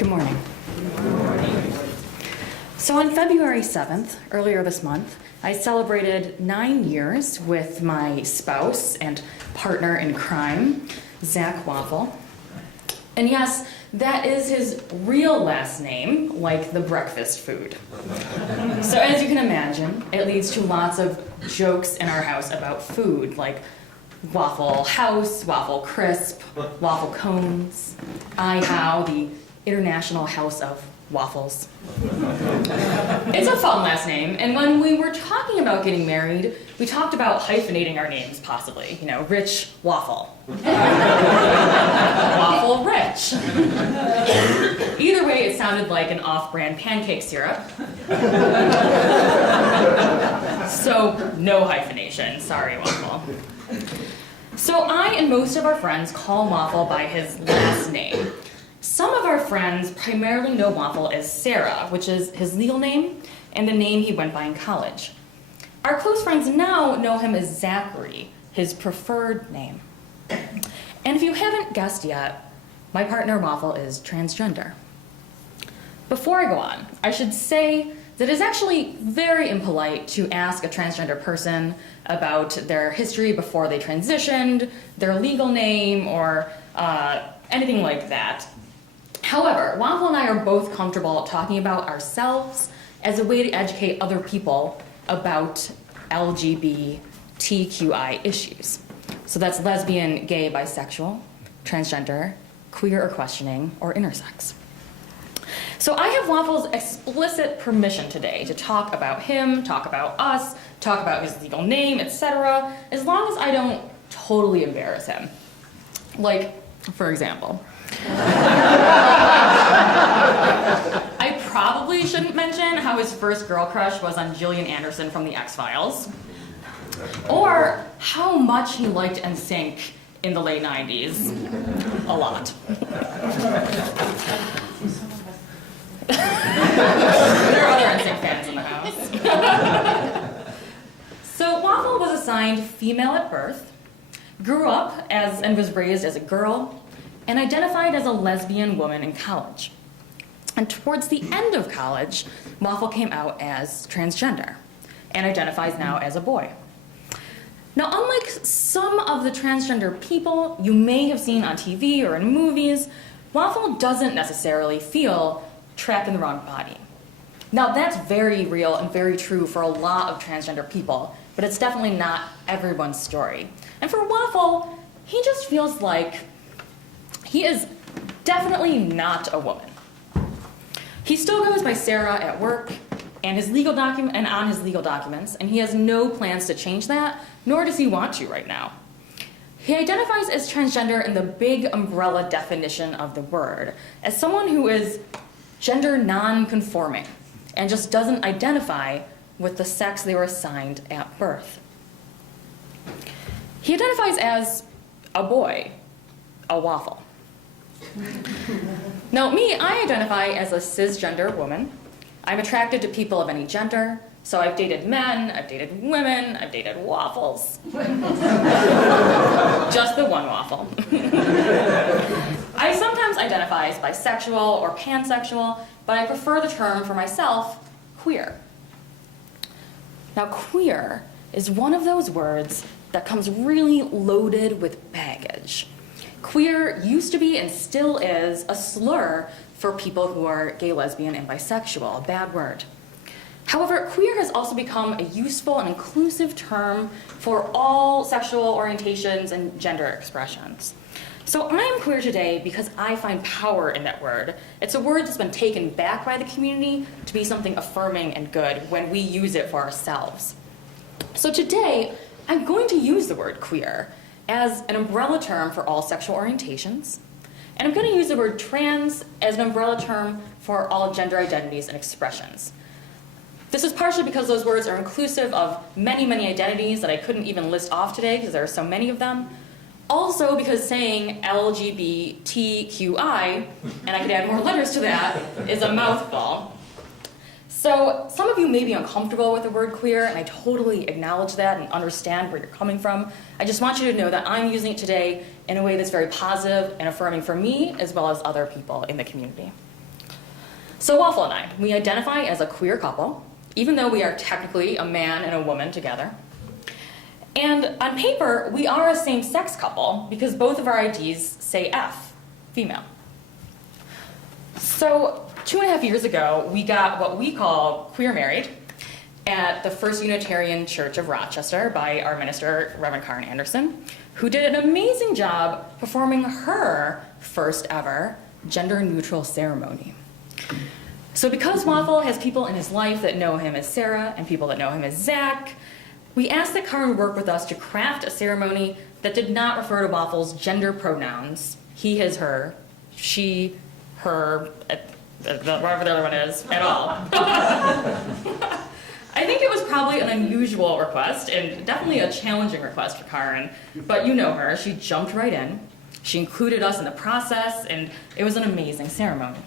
Good morning. So on February 7th, earlier this month, I celebrated 9 years with my spouse and partner in crime, Zach Waffle. And yes, that is his real last name, like the breakfast food. So as you can imagine, it leads to lots of jokes in our house about food, like Waffle House, Waffle Crisp, Waffle Cones, IHOW, the International House of Waffles. It's a fun last name, and when we were talking about getting married, we talked about hyphenating our names, possibly. You know, Rich Waffle. Waffle Rich. Either way, it sounded like an off-brand pancake syrup. So, no hyphenation. Sorry, Waffle. So I and most of our friends call Waffle by his last name. Some of our friends primarily know Waffle as Sarah, which is his legal name and the name he went by in college. Our close friends now know him as Zachary, his preferred name. And if you haven't guessed yet, my partner Waffle is transgender. Before I go on, I should say that it's actually very impolite to ask a transgender person about their history before they transitioned, their legal name, or anything like that. However, Waffle and I are both comfortable talking about ourselves as a way to educate other people about LGBTQI issues. So that's lesbian, gay, bisexual, transgender, queer or questioning, or intersex. So I have Waffle's explicit permission today to talk about him, talk about us, talk about his legal name, etc., as long as I don't totally embarrass him. Like, for example, I probably shouldn't mention how his first girl crush was on Gillian Anderson from The X-Files, or how much he liked NSYNC in the late 90s. A lot. There are other NSYNC fans in the house. So Waffle was assigned female at birth, grew up as and was raised as a girl, and identified as a lesbian woman in college. And towards the end of college, Waffle came out as transgender and identifies now as a boy. Now, unlike some of the transgender people you may have seen on TV or in movies, Waffle doesn't necessarily feel trapped in the wrong body. Now, that's very real and very true for a lot of transgender people, but it's definitely not everyone's story. And for Waffle, he just feels like he is definitely not a woman. He still goes by Sarah at work and on his legal documents, and he has no plans to change that, nor does he want to right now. He identifies as transgender in the big umbrella definition of the word, as someone who is gender non-conforming and just doesn't identify with the sex they were assigned at birth. He identifies as a boy, a Waffle. Now, me, I identify as a cisgender woman. I'm attracted to people of any gender, so I've dated men, I've dated women, I've dated waffles. Just the one Waffle. I sometimes identify as bisexual or pansexual, but I prefer the term for myself, queer. Now, queer is one of those words that comes really loaded with baggage. Queer used to be and still is a slur for people who are gay, lesbian, and bisexual, a bad word. However, queer has also become a useful and inclusive term for all sexual orientations and gender expressions. So I am queer today because I find power in that word. It's a word that's been taken back by the community to be something affirming and good when we use it for ourselves. So today, I'm going to use the word queer as an umbrella term for all sexual orientations, and I'm going to use the word trans as an umbrella term for all gender identities and expressions. This is partially because those words are inclusive of many, many identities that I couldn't even list off today because there are so many of them. Also because saying LGBTQI, and I could add more letters to that, is a mouthful. So some of you may be uncomfortable with the word queer, and I totally acknowledge that and understand where you're coming from. I just want you to know that I'm using it today in a way that's very positive and affirming for me as well as other people in the community. So Waffle and I, we identify as a queer couple, even though we are technically a man and a woman together. And on paper, we are a same-sex couple because both of our IDs say F, female. So 2.5 years ago, we got what we call queer married at the First Unitarian Church of Rochester by our minister, Reverend Kaelyn Anderson, who did an amazing job performing her first ever gender-neutral ceremony. So because Waffle has people in his life that know him as Sarah and people that know him as Zach, we asked that Kaelyn work with us to craft a ceremony that did not refer to Waffle's gender pronouns, he, his, her, she, her, whatever the other one is, at all. I think it was probably an unusual request and definitely a challenging request for Kaelyn, but you know her, she jumped right in. She included us in the process, and it was an amazing ceremony.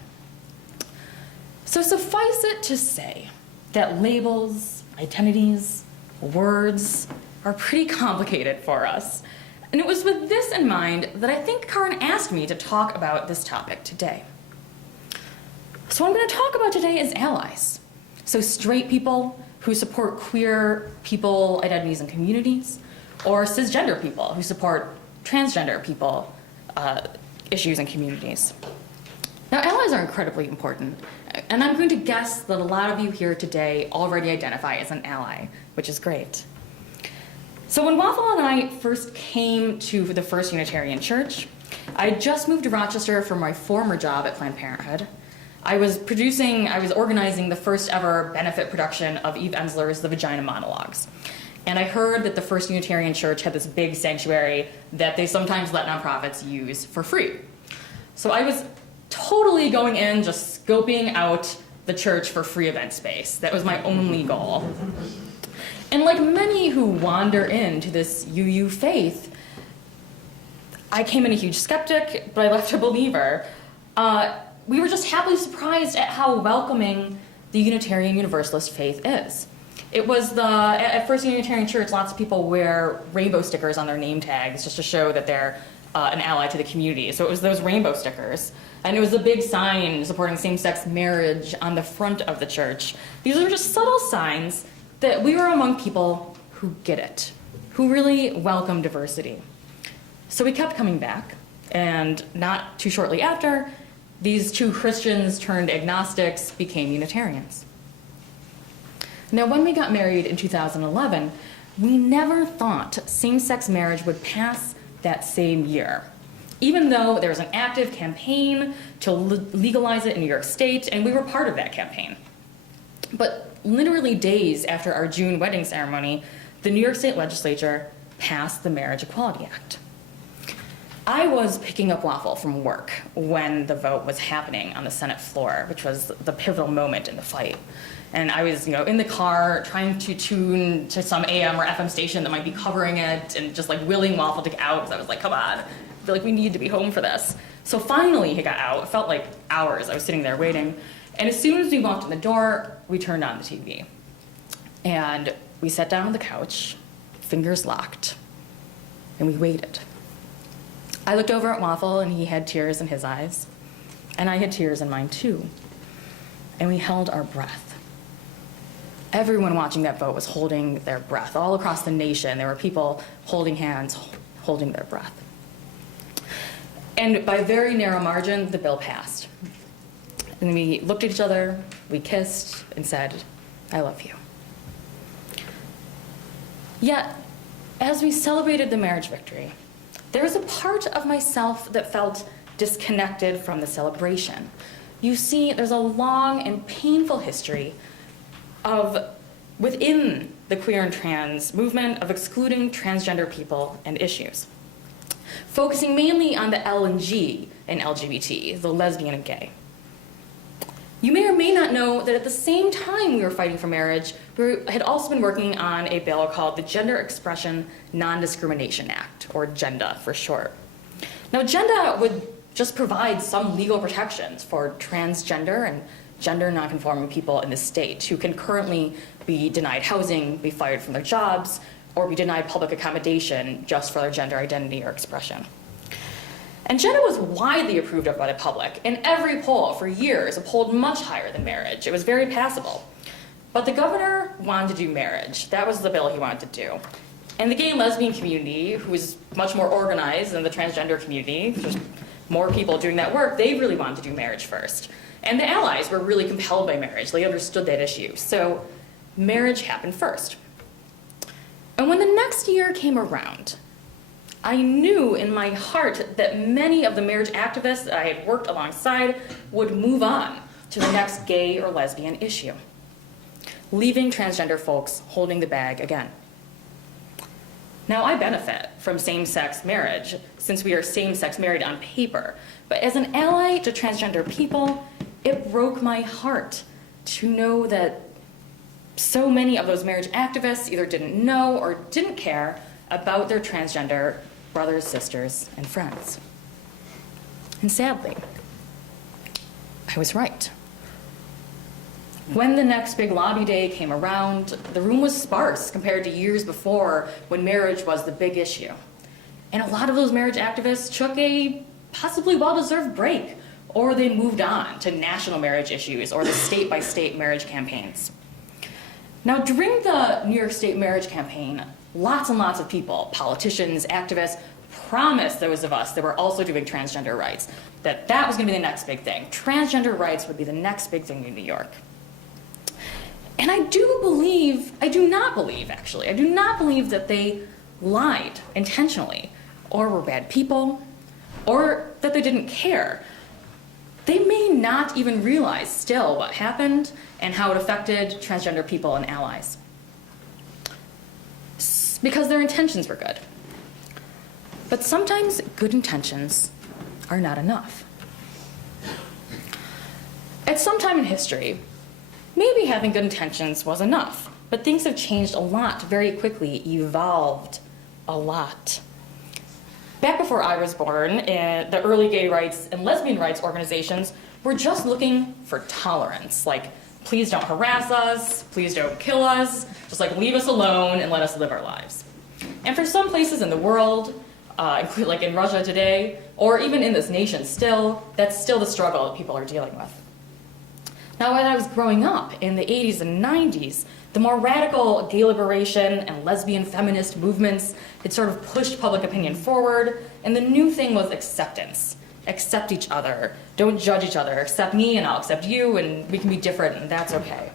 So suffice it to say that labels, identities, words are pretty complicated for us. And it was with this in mind that I think Kaelyn asked me to talk about this topic today. So what I'm going to talk about today is allies. So straight people who support queer people, identities, and communities, or cisgender people who support transgender people, issues and communities. Now, allies are incredibly important, and I'm going to guess that a lot of you here today already identify as an ally, which is great. So when Waffle and I first came to the First Unitarian Church, I had just moved to Rochester from my former job at Planned Parenthood. I was organizing the first ever benefit production of Eve Ensler's The Vagina Monologues. And I heard that the First Unitarian Church had this big sanctuary that they sometimes let nonprofits use for free. So I was totally going in, just scoping out the church for free event space. That was my only goal. And like many who wander into this UU faith, I came in a huge skeptic, but I left a believer. We were just happily surprised at how welcoming the Unitarian Universalist faith is. It was at First Unitarian Church, lots of people wear rainbow stickers on their name tags just to show that they're an ally to the community. So it was those rainbow stickers. And it was a big sign supporting same-sex marriage on the front of the church. These are just subtle signs that we were among people who get it, who really welcome diversity. So we kept coming back, and not too shortly after, these two Christians turned agnostics became Unitarians. Now, when we got married in 2011, we never thought same-sex marriage would pass that same year, even though there was an active campaign to legalize it in New York State, and we were part of that campaign. But literally days after our June wedding ceremony, the New York State Legislature passed the Marriage Equality Act. I was picking up Waffle from work when the vote was happening on the Senate floor, which was the pivotal moment in the fight. And I was, in the car trying to tune to some AM or FM station that might be covering it, and just like willing Waffle to get out, because I was like, come on, I feel like we need to be home for this. So finally he got out. It felt like hours. I was sitting there waiting. And as soon as we walked in the door, we turned on the TV. And we sat down on the couch, fingers locked, and we waited. I looked over at Waffle, and he had tears in his eyes, and I had tears in mine too. And we held our breath. Everyone watching that vote was holding their breath. All across the nation, there were people holding hands, holding their breath. And by a very narrow margin, the bill passed. And we looked at each other, we kissed, and said, I love you. Yet, as we celebrated the marriage victory, there was a part of myself that felt disconnected from the celebration. You see, there's a long and painful history within the queer and trans movement of excluding transgender people and issues, focusing mainly on the L and G in LGBT, the lesbian and gay. You may or may not know that at the same time we were fighting for marriage, we had also been working on a bill called the Gender Expression Non-Discrimination Act, or GENDA for short. Now, GENDA would just provide some legal protections for transgender and gender nonconforming people in the state who can currently be denied housing, be fired from their jobs, or be denied public accommodation just for their gender identity or expression. And Jenna was widely approved of by the public. In every poll for years, it polled much higher than marriage. It was very passable. But the governor wanted to do marriage. That was the bill he wanted to do. And the gay and lesbian community, who was much more organized than the transgender community, just more people doing that work, they really wanted to do marriage first. And the allies were really compelled by marriage. They understood that issue. So marriage happened first. And when the next year came around, I knew in my heart that many of the marriage activists that I had worked alongside would move on to the next gay or lesbian issue, leaving transgender folks holding the bag again. Now, I benefit from same-sex marriage since we are same-sex married on paper, but as an ally to transgender people, it broke my heart to know that so many of those marriage activists either didn't know or didn't care about their transgender brothers, sisters, and friends. And sadly, I was right. When the next big lobby day came around, the room was sparse compared to years before when marriage was the big issue. And a lot of those marriage activists took a possibly well-deserved break, or they moved on to national marriage issues or the state-by-state marriage campaigns. Now, during the New York State marriage campaign, lots and lots of people, politicians, activists, promised those of us that were also doing transgender rights that that was going to be the next big thing. Transgender rights would be the next big thing in New York. And I do not believe that they lied intentionally, or were bad people, or that they didn't care. They may not even realize still what happened and how it affected transgender people and allies, because their intentions were good. But sometimes good intentions are not enough. At some time in history, maybe having good intentions was enough, but things have changed a lot very quickly, evolved a lot. Back before I was born, the early gay rights and lesbian rights organizations were just looking for tolerance, like, please don't harass us, please don't kill us, just like leave us alone and let us live our lives. And for some places in the world, like in Russia today, or even in this nation still, that's still the struggle that people are dealing with. Now, when I was growing up in the 80s and 90s, the more radical gay liberation and lesbian feminist movements had sort of pushed public opinion forward, and the new thing was acceptance. Accept each other. Don't judge each other. Accept me and I'll accept you, and we can be different, and that's okay.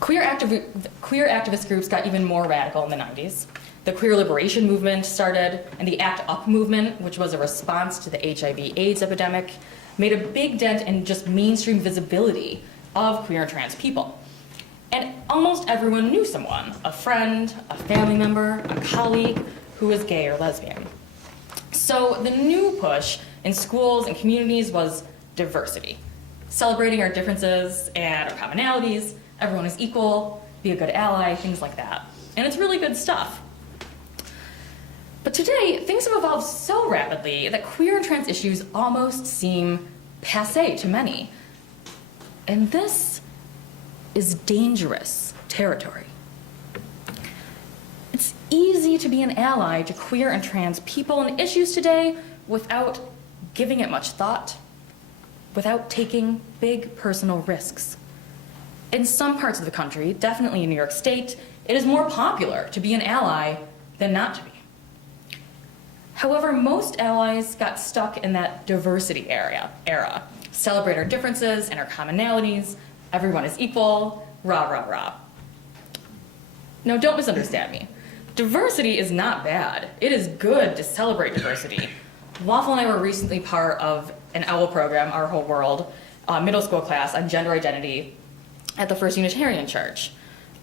Queer activist groups got even more radical in the 90s. The queer liberation movement started, and the ACT UP movement, which was a response to the HIV/AIDS epidemic, made a big dent in just mainstream visibility of queer and trans people. And almost everyone knew someone, a friend, a family member, a colleague, who was gay or lesbian. So the new push in schools and communities was diversity, celebrating our differences and our commonalities, everyone is equal, be a good ally, things like that. And it's really good stuff. But today, things have evolved so rapidly that queer and trans issues almost seem passé to many. And this is dangerous territory. It's easy to be an ally to queer and trans people and issues today without giving it much thought, without taking big personal risks. In some parts of the country, definitely in New York State, it is more popular to be an ally than not to be. However, most allies got stuck in that diversity era. Celebrate our differences and our commonalities, everyone is equal, rah, rah, rah. Now, don't misunderstand me. Diversity is not bad. It is good to celebrate diversity. Waffle and I were recently part of an OWL program, Our Whole World, middle school class on gender identity at the First Unitarian Church.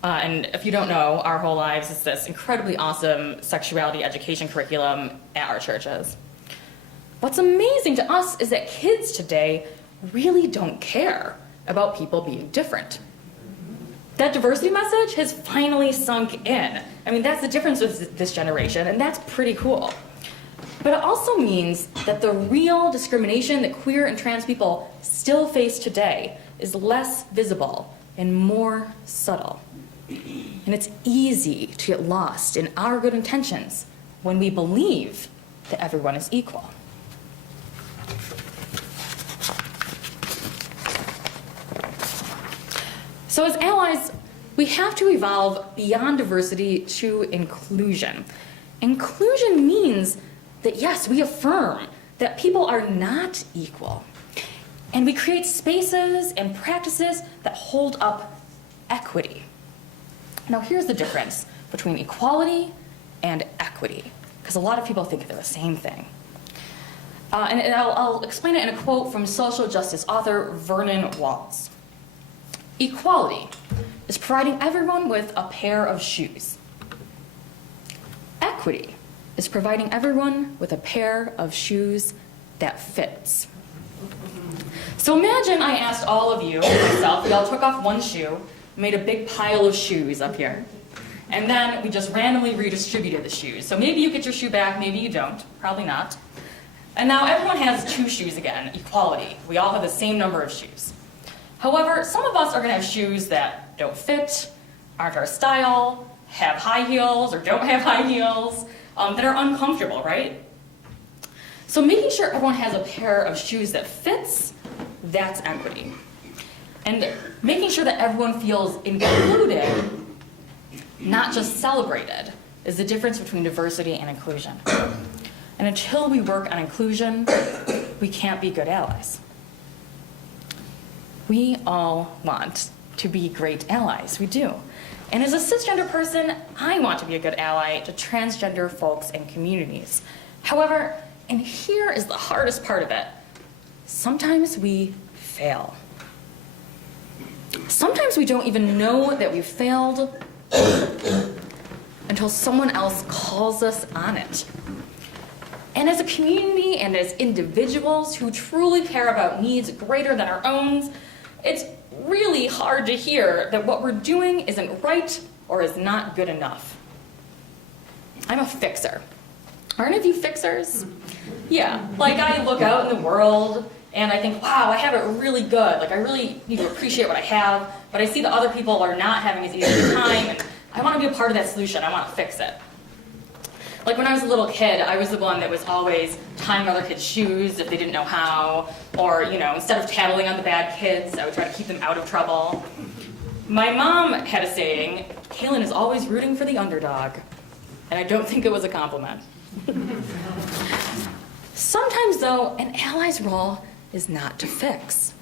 And if you don't know, Our Whole Lives is this incredibly awesome sexuality education curriculum at our churches. What's amazing to us is that kids today really don't care about people being different. That diversity message has finally sunk in. I mean, that's the difference with this generation, and that's pretty cool. But it also means that the real discrimination that queer and trans people still face today is less visible and more subtle. And it's easy to get lost in our good intentions when we believe that everyone is equal. So as allies, we have to evolve beyond diversity to inclusion. Inclusion means that, yes, we affirm that people are not equal. And we create spaces and practices that hold up equity. Now, here's the difference between equality and equity, because a lot of people think they're the same thing. And I'll explain it in a quote from social justice author Vernon Walls. Equality is providing everyone with a pair of shoes. Equity is providing everyone with a pair of shoes that fits. So imagine I asked all of you, myself, we all took off one shoe, made a big pile of shoes up here, and then we just randomly redistributed the shoes. So maybe you get your shoe back, maybe you don't, probably not. And now everyone has 2 shoes again, equality. We all have the same number of shoes. However, some of us are gonna have shoes that don't fit, aren't our style, have high heels or don't have high heels, that are uncomfortable, right? So making sure everyone has a pair of shoes that fits, that's equity. And making sure that everyone feels included, not just celebrated, is the difference between diversity and inclusion. And until we work on inclusion, we can't be good allies. We all want to be great allies, we do. And as a cisgender person, I want to be a good ally to transgender folks and communities. However, and here is the hardest part of it, sometimes we fail. Sometimes we don't even know that we failed until someone else calls us on it. And as a community and as individuals who truly care about needs greater than our own, it's really hard to hear that what we're doing isn't right or is not good enough. I'm a fixer. Are any of you fixers? Yeah, like I look out in the world and I think, wow, I have it really good. Like I really need to appreciate what I have, but I see that other people are not having as easy a time, and I want to be a part of that solution. I want to fix it. Like when I was a little kid, I was the one that was always tying other kids' shoes if they didn't know how, or instead of tattling on the bad kids, I would try to keep them out of trouble. My mom had a saying, Kaelyn is always rooting for the underdog, and I don't think it was a compliment. Sometimes, though, an ally's role is not to fix.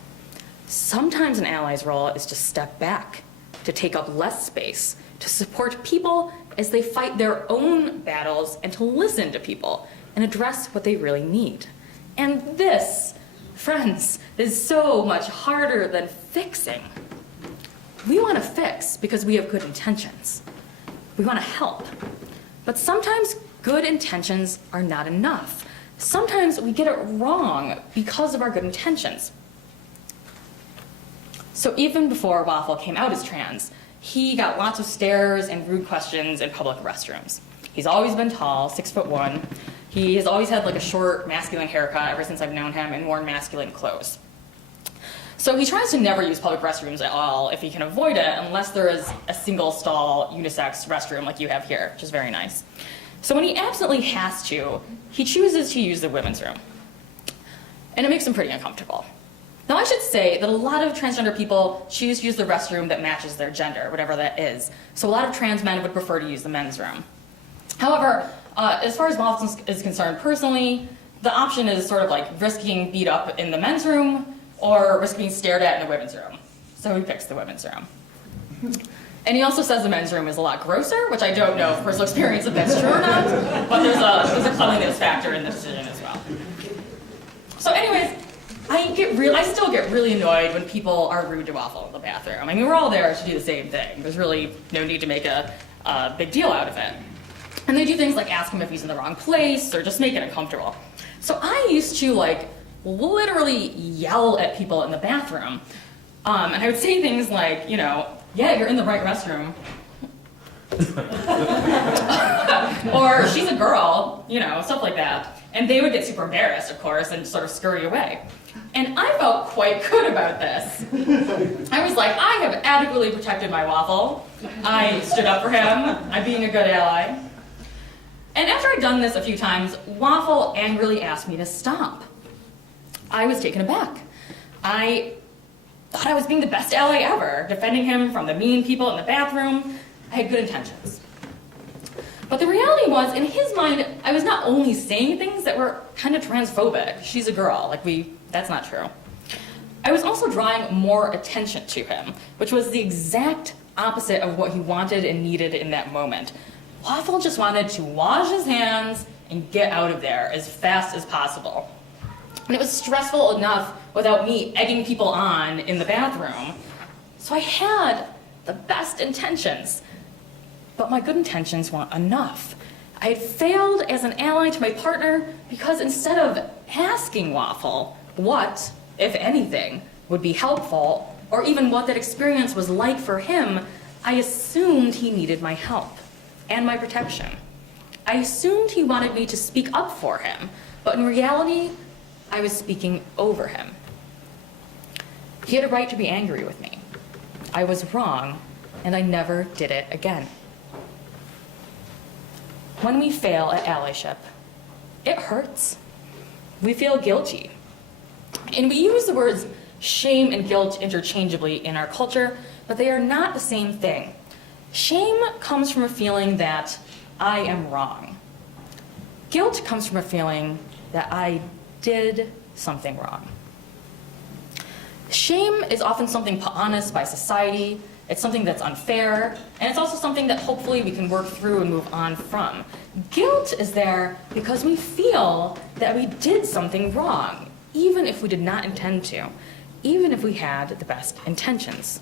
Sometimes an ally's role is to step back, to take up less space, to support people as they fight their own battles, and to listen to people and address what they really need. And this, friends, is so much harder than fixing. We want to fix because we have good intentions. We want to help. But sometimes good intentions are not enough. Sometimes we get it wrong because of our good intentions. So even before Waffle came out as trans, he got lots of stares and rude questions in public restrooms. He's always been tall, 6'1". He has always had like a short masculine haircut ever since I've known him and worn masculine clothes. So he tries to never use public restrooms at all if he can avoid it, unless there is a single stall unisex restroom like you have here, which is very nice. So when he absolutely has to, he chooses to use the women's room. And it makes him pretty uncomfortable. Now I should say that a lot of transgender people choose to use the restroom that matches their gender, whatever that is. So a lot of trans men would prefer to use the men's room. However, as far as Waffle is concerned personally, the option is sort of like risking beat up in the men's room or risk being stared at in the women's room. So he picks the women's room. And he also says the men's room is a lot grosser, which I don't know from personal experience if that's true or not, but there's a cleanliness factor in the decision as well. So anyways, I still get really annoyed when people are rude to Waffle in the bathroom. I mean, we're all there to do the same thing. There's really no need to make a big deal out of it. And they do things like ask him if he's in the wrong place or just make it uncomfortable. So I used to literally yell at people in the bathroom. And I would say things like, yeah, you're in the right restroom. Or she's a girl, stuff like that. And they would get super embarrassed, of course, and sort of scurry away. And I felt quite good about this. I was like, I have adequately protected my Waffle. I stood up for him. I'm being a good ally. And after I'd done this a few times, Waffle angrily asked me to stop. I was taken aback. I thought I was being the best ally ever, defending him from the mean people in the bathroom. I had good intentions. But the reality was, in his mind, I was not only saying things that were kind of transphobic. She's a girl, that's not true. I was also drawing more attention to him, which was the exact opposite of what he wanted and needed in that moment. Waffle just wanted to wash his hands and get out of there as fast as possible. And it was stressful enough without me egging people on in the bathroom. So I had the best intentions, but my good intentions weren't enough. I had failed as an ally to my partner because instead of asking Waffle what, if anything, would be helpful, or even what that experience was like for him, I assumed he needed my help and my protection. I assumed he wanted me to speak up for him, but in reality, I was speaking over him. He had a right to be angry with me. I was wrong, and I never did it again. When we fail at allyship, it hurts. We feel guilty. And we use the words shame and guilt interchangeably in our culture, but they are not the same thing. Shame comes from a feeling that I am wrong. Guilt comes from a feeling that I did something wrong. Shame is often something put on us by society. It's something that's unfair, and it's also something that hopefully we can work through and move on from. Guilt is there because we feel that we did something wrong, even if we did not intend to, even if we had the best intentions.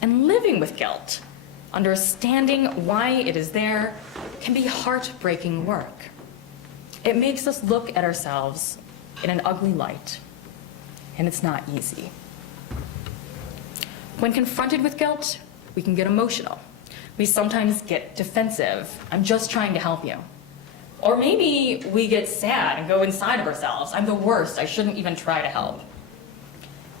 And living with guilt, understanding why it is there, can be heartbreaking work. It makes us look at ourselves in an ugly light, and it's not easy. When confronted with guilt, we can get emotional. We sometimes get defensive. I'm just trying to help you. Or maybe we get sad and go inside of ourselves. I'm the worst. I shouldn't even try to help.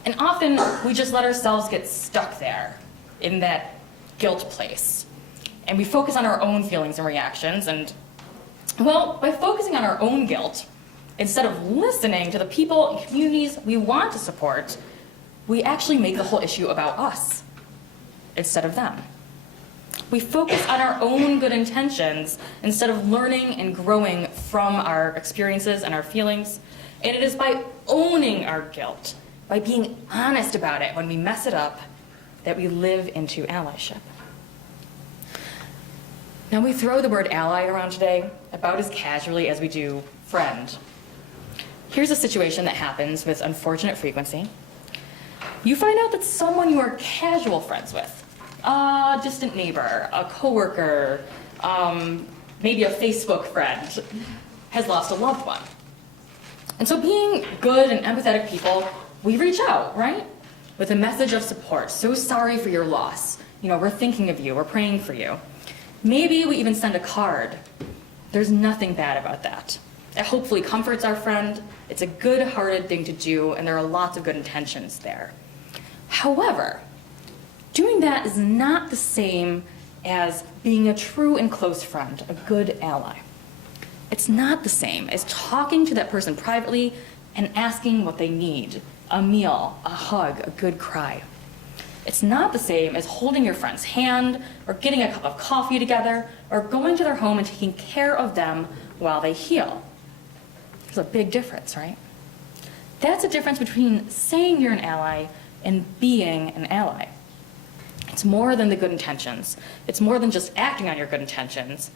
And often we just let ourselves get stuck there in that guilt place. And we focus on our own feelings and reactions. And, well, by focusing on our own guilt, instead of listening to the people and communities we want to support, we actually make the whole issue about us instead of them. We focus on our own good intentions instead of learning and growing from our experiences and our feelings. And it is by owning our guilt, by being honest about it when we mess it up, that we live into allyship. Now, we throw the word ally around today about as casually as we do friend. Here's a situation that happens with unfortunate frequency. You find out that someone you are casual friends with, a distant neighbor, a coworker, maybe a Facebook friend, has lost a loved one. And so being good and empathetic people, we reach out, right? With a message of support. So sorry for your loss. We're thinking of you, we're praying for you. Maybe we even send a card. There's nothing bad about that. It hopefully comforts our friend. It's a good-hearted thing to do, and there are lots of good intentions there. However, doing that is not the same as being a true and close friend, a good ally. It's not the same as talking to that person privately and asking what they need, a meal, a hug, a good cry. It's not the same as holding your friend's hand or getting a cup of coffee together or going to their home and taking care of them while they heal. There's a big difference, right? That's a difference between saying you're an ally and being an ally. It's more than the good intentions. It's more than just acting on your good intentions.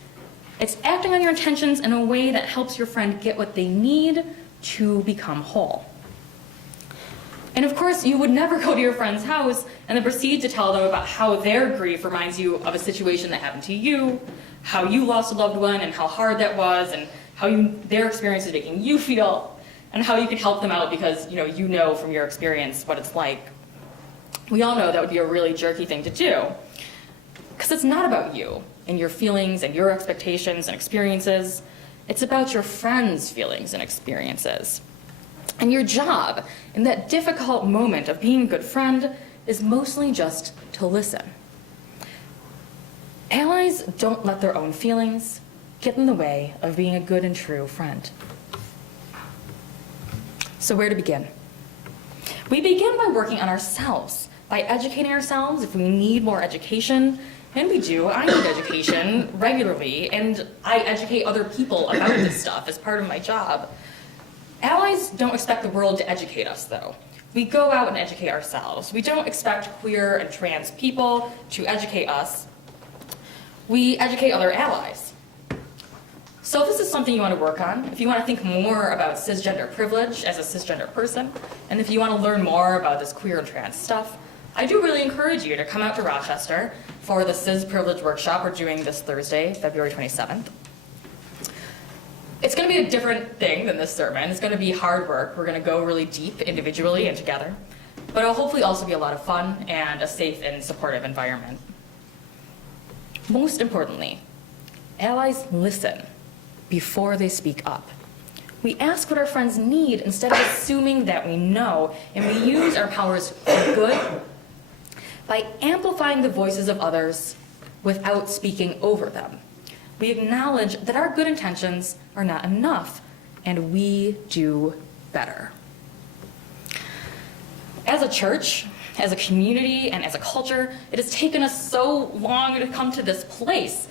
It's acting on your intentions in a way that helps your friend get what they need to become whole. And of course, you would never go to your friend's house and then proceed to tell them about how their grief reminds you of a situation that happened to you, how you lost a loved one and how hard that was, and how their experience is making you feel, and how you can help them out because you know from your experience what it's like. We all know that would be a really jerky thing to do, because it's not about you and your feelings and your expectations and experiences. It's about your friend's feelings and experiences. And your job in that difficult moment of being a good friend is mostly just to listen. Allies don't let their own feelings, get in the way of being a good and true friend. So where to begin? We begin by working on ourselves, by educating ourselves if we need more education, and we do. I need education regularly, and I educate other people about this stuff as part of my job. Allies don't expect the world to educate us, though. We go out and educate ourselves. We don't expect queer and trans people to educate us. We educate other allies. So if this is something you want to work on, if you want to think more about cisgender privilege as a cisgender person, and if you want to learn more about this queer and trans stuff, I do really encourage you to come out to Rochester for the Cis Privilege Workshop we're doing this Thursday, February 27th. It's going to be a different thing than this sermon. It's going to be hard work. We're going to go really deep individually and together, but it'll hopefully also be a lot of fun and a safe and supportive environment. Most importantly, allies listen before they speak up. We ask what our friends need instead of assuming that we know, and we use our powers for good by amplifying the voices of others without speaking over them. We acknowledge that our good intentions are not enough, and we do better. As a church, as a community, and as a culture, it has taken us so long to come to this place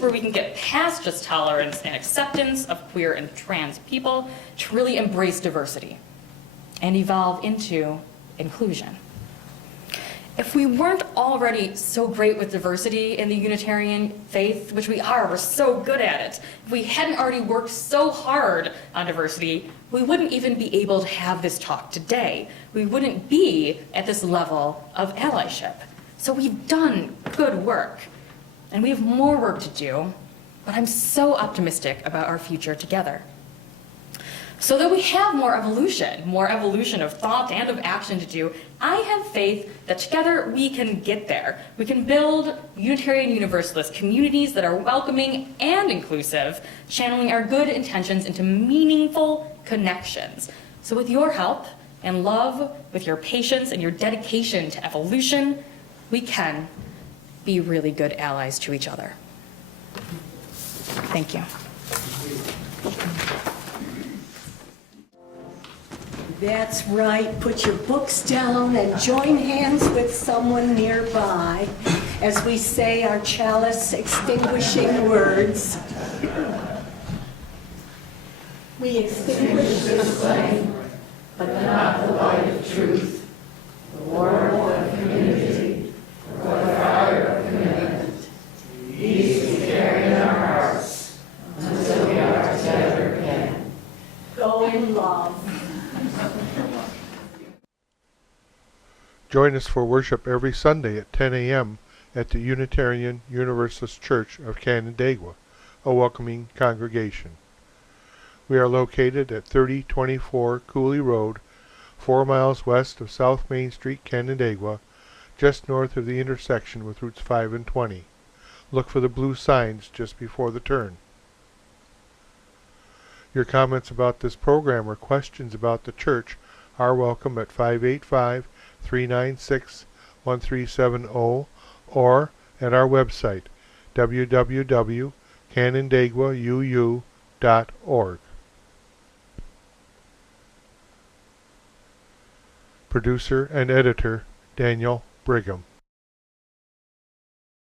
where we can get past just tolerance and acceptance of queer and trans people to really embrace diversity and evolve into inclusion. If we weren't already so great with diversity in the Unitarian faith, which we are, we're so good at it, if we hadn't already worked so hard on diversity, we wouldn't even be able to have this talk today. We wouldn't be at this level of allyship. So we've done good work, and we have more work to do, but I'm so optimistic about our future together. So that we have more evolution of thought and of action to do, I have faith that together we can get there. We can build Unitarian Universalist communities that are welcoming and inclusive, channeling our good intentions into meaningful connections. So with your help and love, with your patience and your dedication to evolution, we can be really good allies to each other. Thank you. That's right. Put your books down and join hands with someone nearby as we say our chalice extinguishing words. We extinguish this flame, but not the light of truth, the warmth of community, or the fire of commitment. These we carry in our hearts until we are together again. Go in love. Join us for worship every Sunday at 10 a.m. at the Unitarian Universalist Church of Canandaigua, a welcoming congregation. We are located at 3024 Cooley Road, 4 miles west of South Main Street, Canandaigua, just north of the intersection with Routes 5 and 20. Look for the blue signs just before the turn. Your comments about this program or questions about the church are welcome at 585-396-1370 or at our website, www.canandaiguauu.org. Producer and editor, Daniel Brigham.